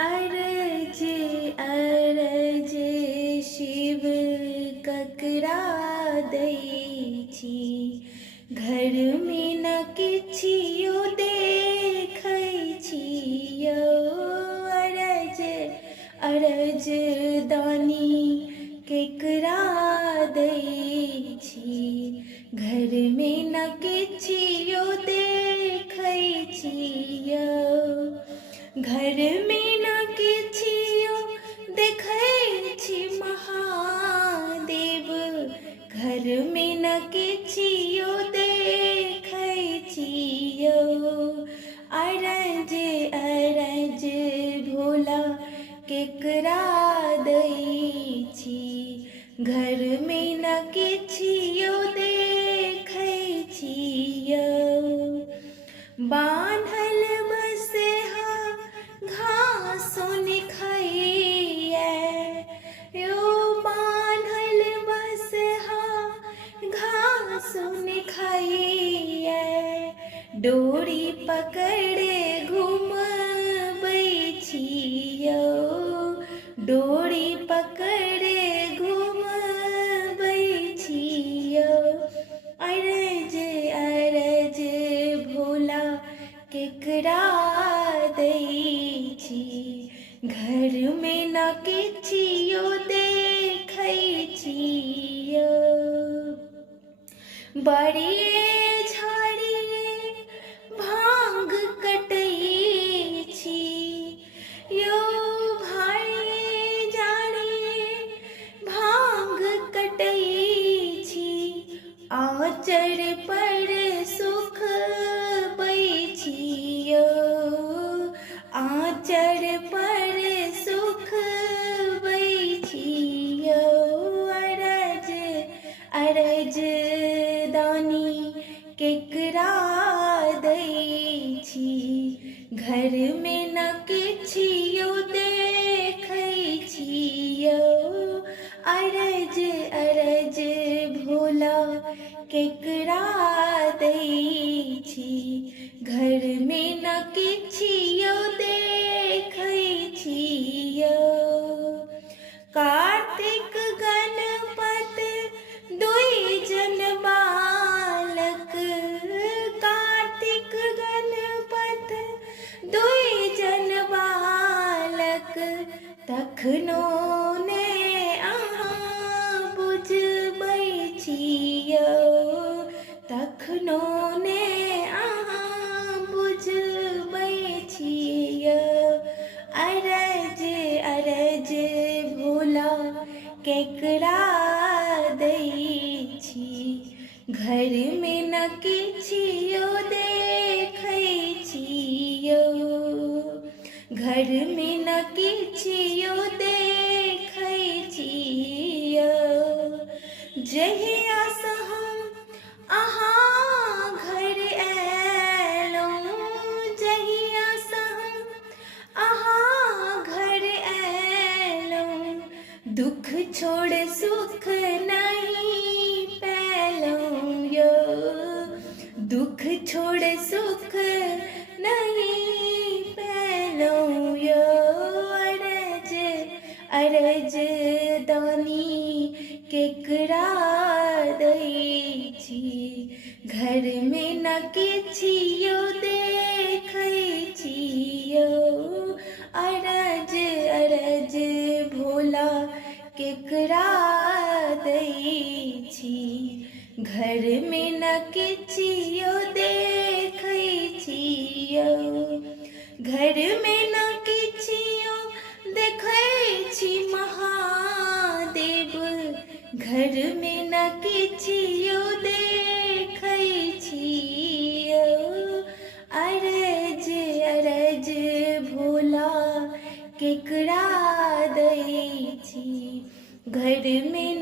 अरज अरज शिव ककरा दै छी, घर में न किछियो देखै छी यौ। अरज अरज दानी केकरा दै छी, घर में न किछियो देखै छी यौ। घर में न किछियो देखै छी महादेव, घर में न किछियो देखै छी यौ। अरज अरज भोला केकरा दै छी, घर में न किछियो देखै छी यौ। बान्हल बसेहा घासों खाइए यो, बान्हल बसेहा घासों खाइए। डोरी पकड़े घूमबै छी यौ, डोरी पकड़े घूमबै छी यौ। अरज अरज भोला केकरा दै छी, घर में न किछियो देखै छी यौ। बाड़िए झाड़िए भांग कटै छी यौ, भाड़िए झाड़िए भांग कटै छी। आँचर पर सुख बै छी यौ, आँचर पर सुख बै छी यौ। अरज अरज दानी केकरा दै छी, घर में न किछियो देखै छी यौ। अरज अरज भोला केकरा दै छी, घर में न किछियो देखै छी यौ। कार्तिक गणपति दुई जन बालक, कार्तिक गणपति दुई जन बालक। तखनो ने अहाँ बुझबै छी यौ, तखनो ने अहाँ बुझबै छी यौ। अरज अरज भोला केकरा दै छी, घर में न किछियो देखै छी यौ, घर में न किछियो देखै छी यौ। जहिया सँ हम अहाँ घर एलहुँ, जहिया सँ हम अहाँ घर एलहुँ, दुख छोड़ सुख नहीं पैलहुँ यौ, दुख छोड़ सुख नहीं पैलहुँ यौ। अरज अरज दानी केकरा दै छी, घर में न किछियो देखै छी यौ। अरज अरज भोला केकरा दै छी, घर में न किछियो देखै छी यौ। घर में न किछियो देखै छी महादेव, घर में न किछियो देखै छी यौ। अरज अरज भोला केकरा दै छी, घर में